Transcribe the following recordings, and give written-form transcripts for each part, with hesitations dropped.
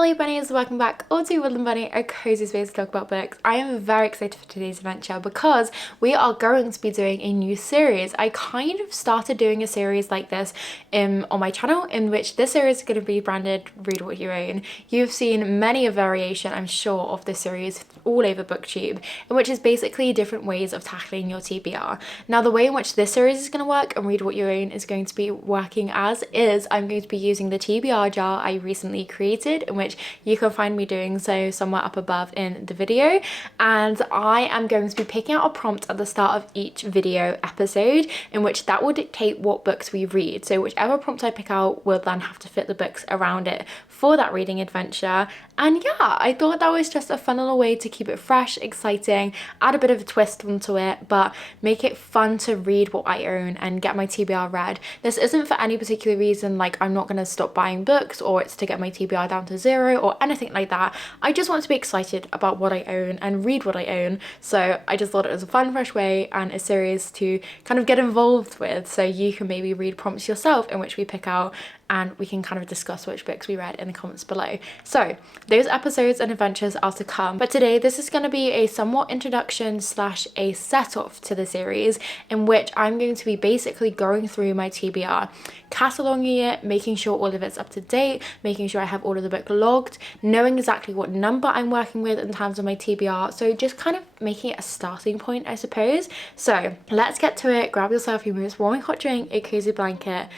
Hello bunnies, welcome back all to Woodland Bunny, a cozy space to talk about books. I am very excited for today's adventure because we are going to be doing a new series. I kind of started doing a series like this on my channel, in which this series is going to be branded Read What You Own. You've seen many a variation, I'm sure, of this series all over BookTube, in which is basically different ways of tackling your TBR. Now the way in which this series is going to work and Read What You Own is going to be working as is, I'm going to be using the TBR jar I recently created, in which you can find me doing so somewhere up above in the video, and I am going to be picking out a prompt at the start of each video episode, in which that will dictate what books we read. So whichever prompt I pick out will then have to fit the books around it for that reading adventure. And yeah, I thought that was just a fun little way to keep it fresh, exciting, add a bit of a twist onto it, but make it fun to read what I own and get my TBR read. This isn't for any particular reason, like I'm not going to stop buying books or it's to get my TBR down to 0 or anything like that. I just want to be excited about what I own and read what I own. So I just thought it was a fun, fresh way and a series to kind of get involved with, so you can maybe read prompts yourself in which we pick out and we can kind of discuss which books we read in the comments below. So those episodes and adventures are to come, but today this is going to be a somewhat introduction slash a set off to the series, in which I'm going to be basically going through my TBR, cataloguing it, making sure all of it's up to date, making sure I have all of the book logged, knowing exactly what number I'm working with in terms of my TBR, so just kind of making it a starting point, I suppose. So let's get to it. Grab yourself your most warming hot drink, a cozy blanket,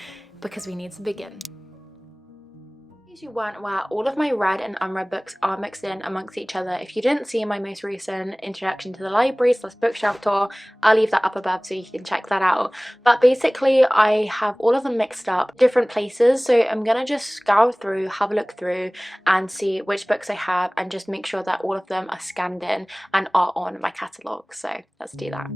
because we need to begin. If you weren't aware, all of my read and unread books are mixed in amongst each other. If you didn't see my most recent introduction to the library / bookshelf tour, I'll leave that up above so you can check that out. But basically I have all of them mixed up different places, so I'm gonna just scour through, have a look through and see which books I have and just make sure that all of them are scanned in and are on my catalogue. So let's do that.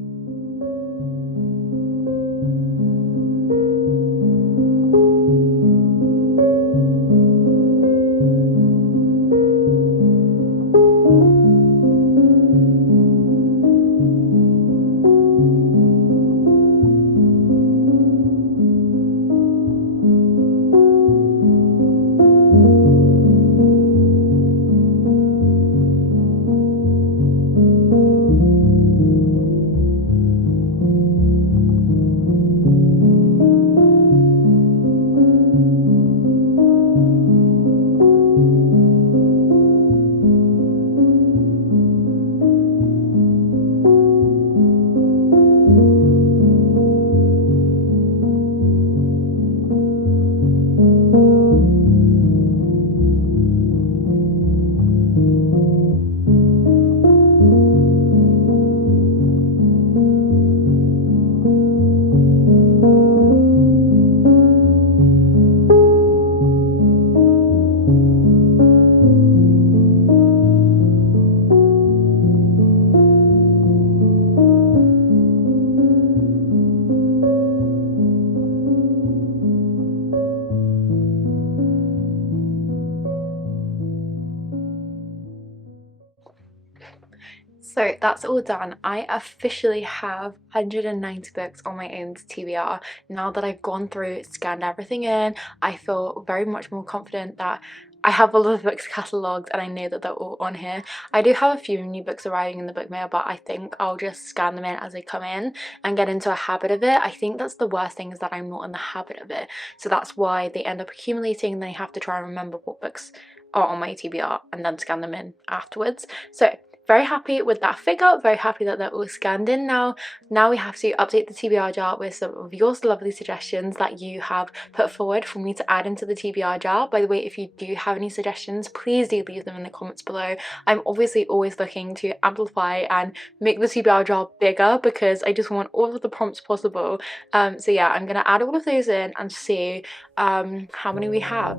So that's all done. I officially have 190 books on my own TBR. Now that I've gone through, scanned everything in, I feel very much more confident that I have all of the books catalogued and I know that they're all on here. I do have a few new books arriving in the book mail, but I think I'll just scan them in as they come in and get into a habit of it. I think that's the worst thing, is that I'm not in the habit of it. So that's why they end up accumulating and then I have to try and remember what books are on my TBR and then scan them in afterwards. So very happy with that figure, very happy that they're all scanned in now. Now we have to update the TBR jar with some of your lovely suggestions that you have put forward for me to add into the TBR jar. By the way, if you do have any suggestions, please do leave them in the comments below. I'm obviously always looking to amplify and make the TBR jar bigger because I just want all of the prompts possible. So yeah, I'm gonna add all of those in and see how many we have.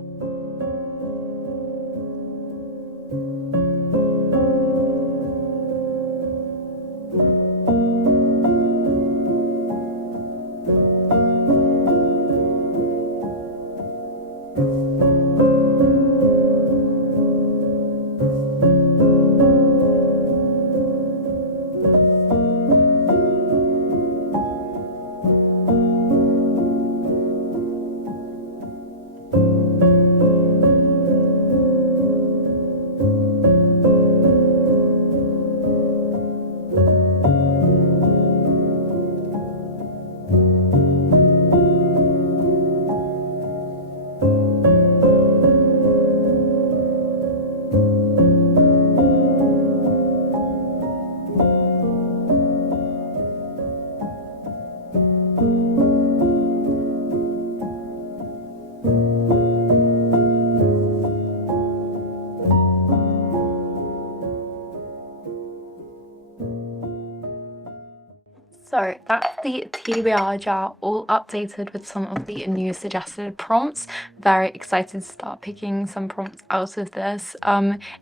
So that's the TBR jar all updated with some of the new suggested prompts. Very excited to start picking some prompts out of this.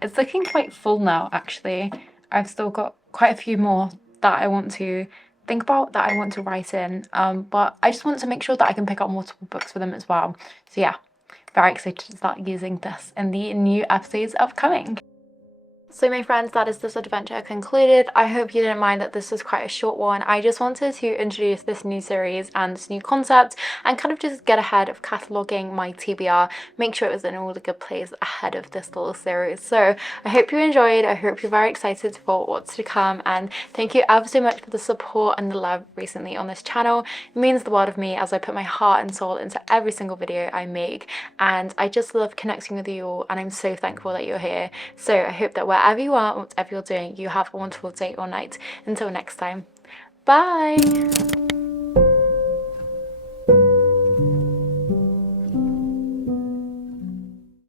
It's looking quite full now, actually. I've still got quite a few more that I want to think about, that I want to write in, but I just want to make sure that I can pick up multiple books for them as well. So yeah, very excited to start using this in the new episodes upcoming. So my friends, that is this adventure concluded. I hope you didn't mind that this was quite a short one. I just wanted to introduce this new series and this new concept and kind of just get ahead of cataloguing my TBR, make sure it was in all the good place ahead of this little series. So I hope you enjoyed. I hope you're very excited for what's to come, and thank you ever so much for the support and the love recently on this channel. It means the world of me as I put my heart and soul into every single video I make, and I just love connecting with you all, and I'm so thankful that you're here. So I hope that wherever you are, whatever you're doing, you have a wonderful day or night. Until next time, bye.